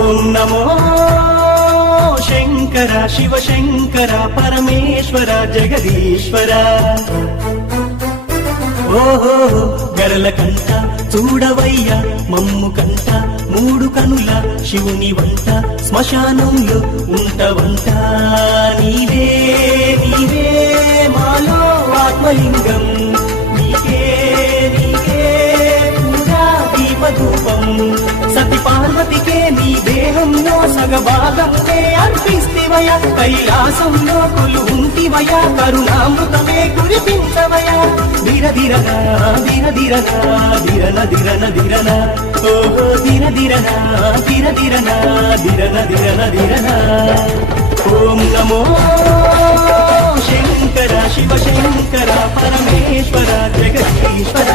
ఓం నమో శంకర శివ శంకర పరమేశ్వర జగదీశ్వర. ఓహో గరల కంట చూడవయ్య మమ్ము కంట మూడు కనుల శివుని వంట శ్మశానంలో ఉంటవంట. నీవే నీవే మాలో ఆత్మలింగం, నీకే నీకే పూజా దీపధూపం. సతి పార్వతికే నీ దేహంలో సగభాగంలో అర్పిస్తివయ, కైలాసంలో కొలువుంటివయ, కరుణామృతమే కురిపించవయ. ధిర ధిరన ధిర ధిరన ధిరన ధిరన ధిరన, ఓహో ధిర ధిరన ధిర ధిరన ధిరన ధిరన ధిరన. ఓం నమో శంకర శివ శంకర పరమేశ్వర జగదీశ్వర.